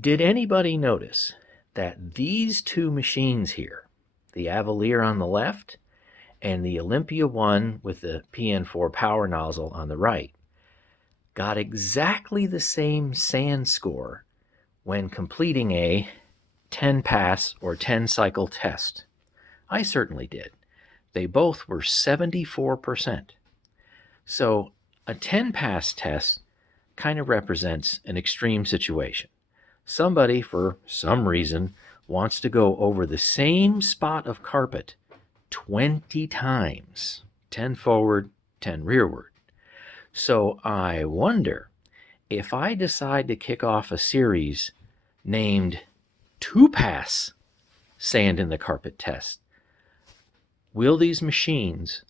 Did anybody notice that these two machines here, the Avalier on the left and the Olympia one with the PN4 power nozzle on the right, got exactly the same sand score when completing a 10 pass or 10 cycle test? I certainly did. They both were 74%. So a 10 pass test kind of represents an extreme situation. Somebody, for some reason, wants to go over the same spot of carpet 20 times, 10 forward, 10 rearward. So I wonder if I decide to kick off a series named Two Pass Sand in the Carpet Test, will these machines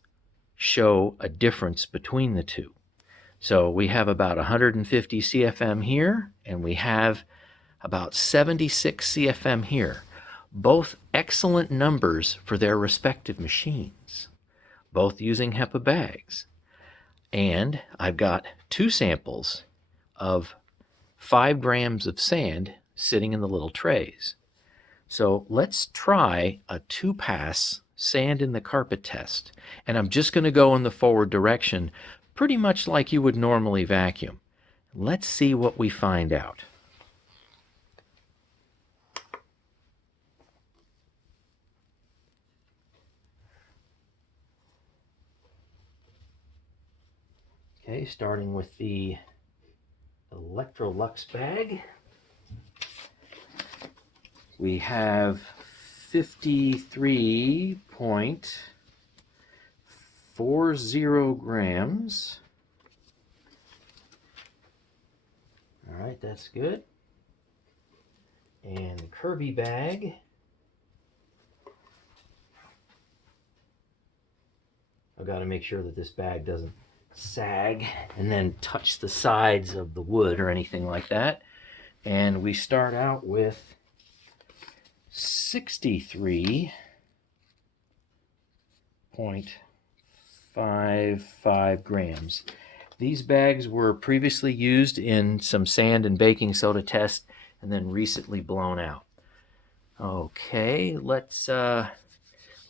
show a difference between the two? So we have about 150 CFM here, and we have about 76 CFM here. Both excellent numbers for their respective machines, both using HEPA bags. And I've got two samples of 5 grams of sand sitting in the little trays. So let's try a 2-pass sand in the carpet test. And I'm just going to go in the forward direction, pretty much like you would normally vacuum. Let's see what we find out. Okay, starting with the Electrolux bag. We have 53.40 grams. All right, that's good. And the Kirby bag. I've got to make sure that this bag doesn't sag and then touch the sides of the wood or anything like that. And we start out with 63.55 grams. These bags were previously used in some sand and baking soda tests and then recently blown out. Okay, let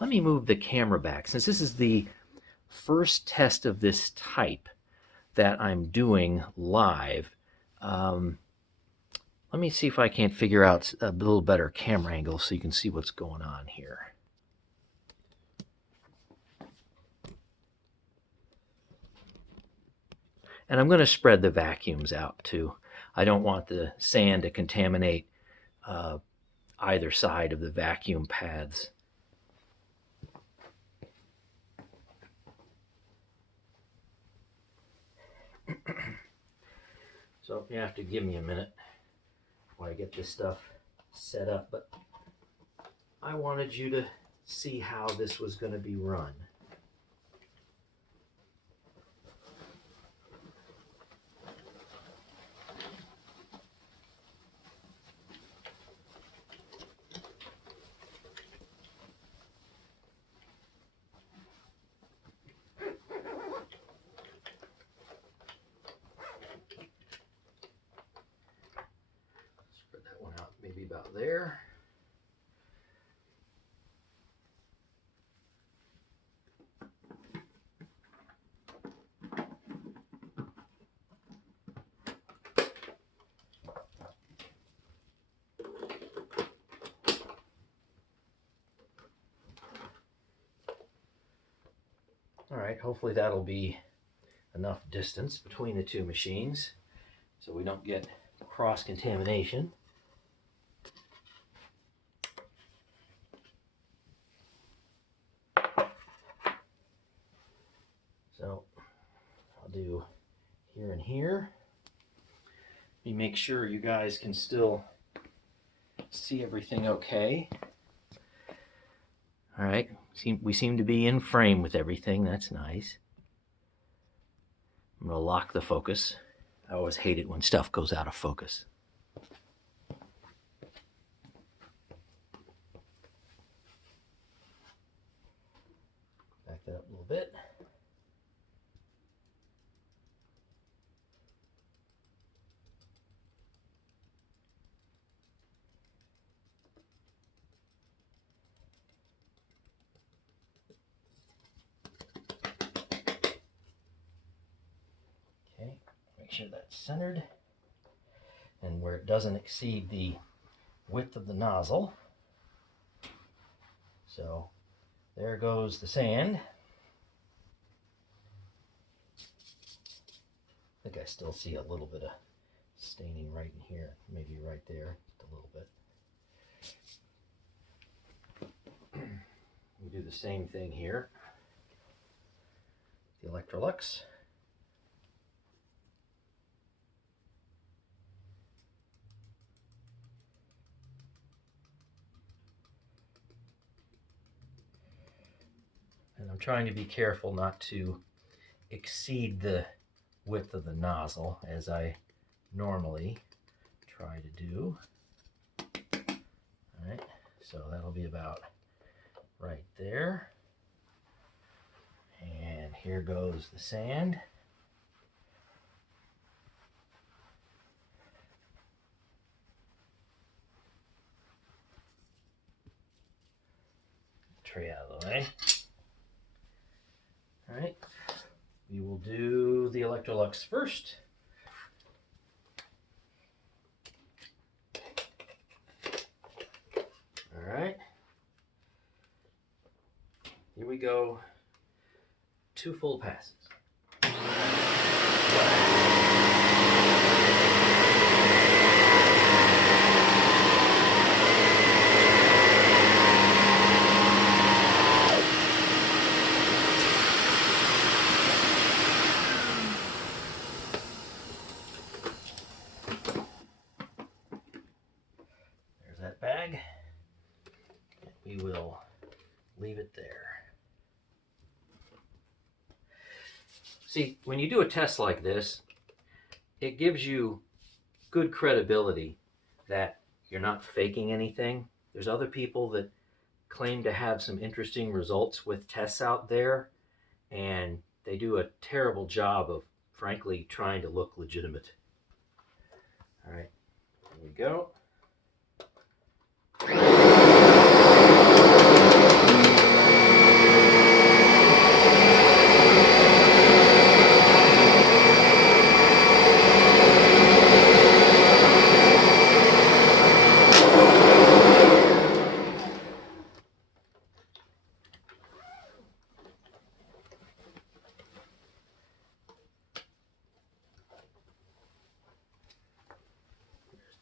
me move the camera back. Since this is the first test of this type that I'm doing live, let me see if I can't figure out a little better camera angle so you can see what's going on here. And I'm going to spread the vacuums out too. I don't want the sand to contaminate either side of the vacuum pads. So you have to give me a minute while I get this stuff set up, but I wanted you to see how this was going to be run. Spread that one out maybe about there. All right, hopefully that'll be enough distance between the two machines so we don't get cross-contamination. So I'll do here and here. Let me make sure you guys can still see everything okay. All right, we seem to be in frame with everything. That's nice. I'm going to lock the focus. I always hate it when stuff goes out of focus. Back that up a little bit. sure that's centered and where it doesn't exceed the width of the nozzle. So there goes the sand. I think I still see a little bit of staining right in here, maybe right there, a little bit. We do the same thing here. The Electrolux. And I'm trying to be careful not to exceed the width of the nozzle as I normally try to do. All right, so that'll be about right there. And here goes the sand. Tray out of the way. All right, we will do the Electrolux first. All right, here we go. 2 full passes. There's that bag. We will leave it there. See, when you do a test like this, it gives you good credibility that you're not faking anything. There's other people that claim to have some interesting results with tests out there, and they do a terrible job of, frankly, trying to look legitimate. All right, here we go.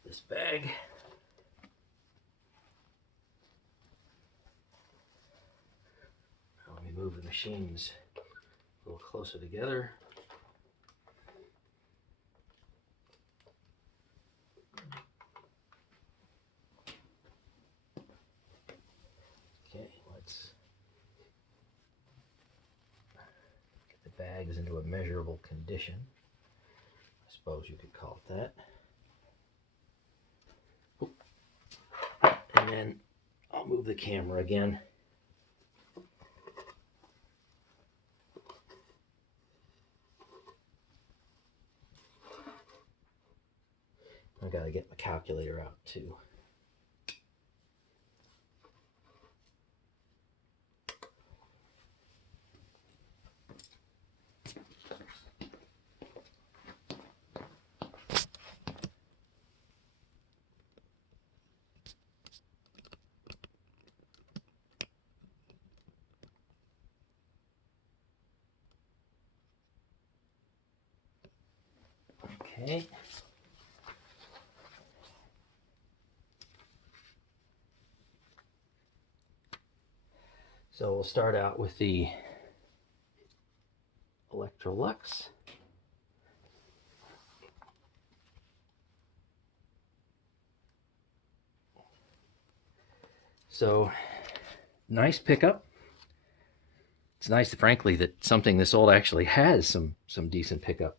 This bag. Now let me move the machines a little closer together. Okay, let's get the bags into a measurable condition. I suppose you could call it that. And then I'll move the camera again. I gotta get my calculator out too. Okay. So we'll start out with the Electrolux. So nice pickup. It's nice, frankly, that something this old actually has some decent pickup.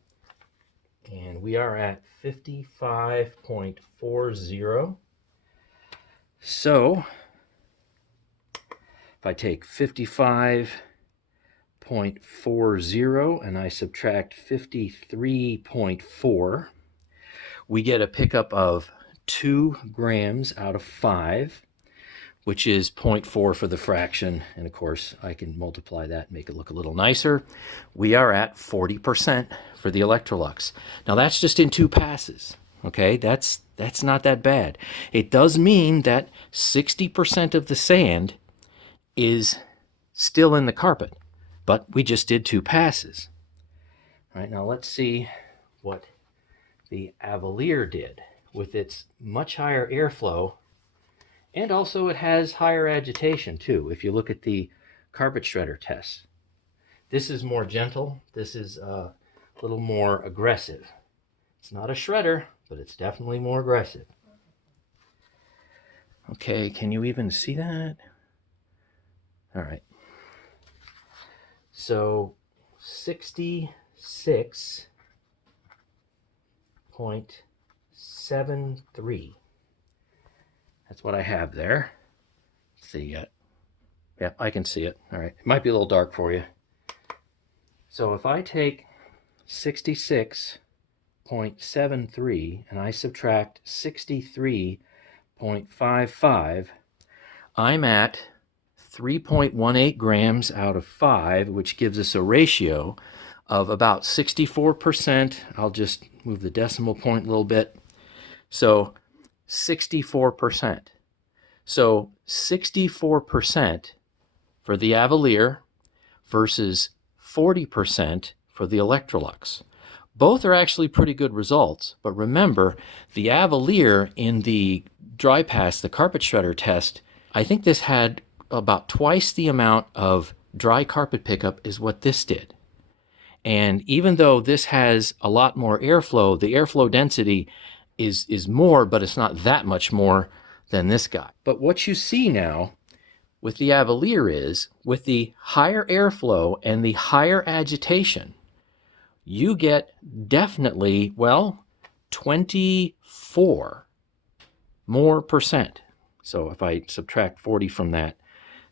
And we are at 55.40. So if I take 55.40 and I subtract 53.4, we get a pickup of 2 grams out of 5, which is 0.4 for the fraction. And of course, I can multiply that and make it look a little nicer. We are at 40% for the Electrolux. Now that's just in 2 passes. Okay, that's not that bad. It does mean that 60% of the sand is still in the carpet, but we just did 2 passes. All right, now let's see what the Avalier did with its much higher airflow. And also it has higher agitation too. If you look at the carpet shredder test, this is more gentle. This is a little more aggressive. It's not a shredder, but it's definitely more aggressive. Okay, can you even see that? All right. So 66.73. That's what I have there. Let's see yet. Yeah, I can see it. All right. It might be a little dark for you. So if I take 66.73 and I subtract 63.55, I'm at 3.18 grams out of 5, which gives us a ratio of about 64%. I'll just move the decimal point a little bit. So 64%. So 64% for the Avalier versus 40% for the Electrolux. Both are actually pretty good results, but remember, the Avalier in the dry pass, the carpet shredder test, I think this had about twice the amount of dry carpet pickup as what this did. And even though this has a lot more airflow, the airflow density is more, but it's not that much more than this guy. But what you see now with the Avalier is, with the higher airflow and the higher agitation, you get definitely, well, 24 more percent. So if I subtract 40 from that,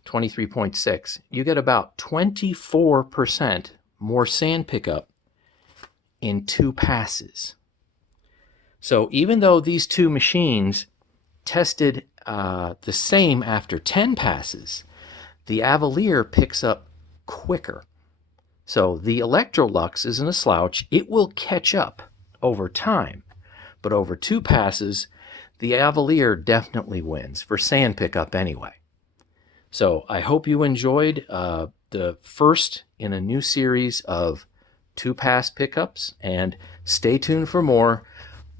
23.6, you get about 24% more sand pickup in 2 passes. So even though these 2 machines tested the same after 10 passes, the Avalier picks up quicker. So the Electrolux isn't a slouch. It will catch up over time. But over 2 passes, the Avalier definitely wins, for sand pickup anyway. So I hope you enjoyed the first in a new series of 2-pass pickups, and stay tuned for more.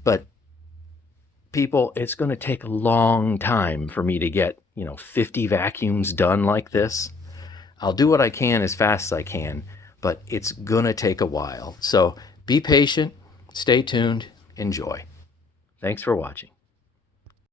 But people, it's going to take a long time for me to get, 50 vacuums done like this. I'll do what I can as fast as I can, but it's going to take a while. So be patient, stay tuned, enjoy. Thanks for watching.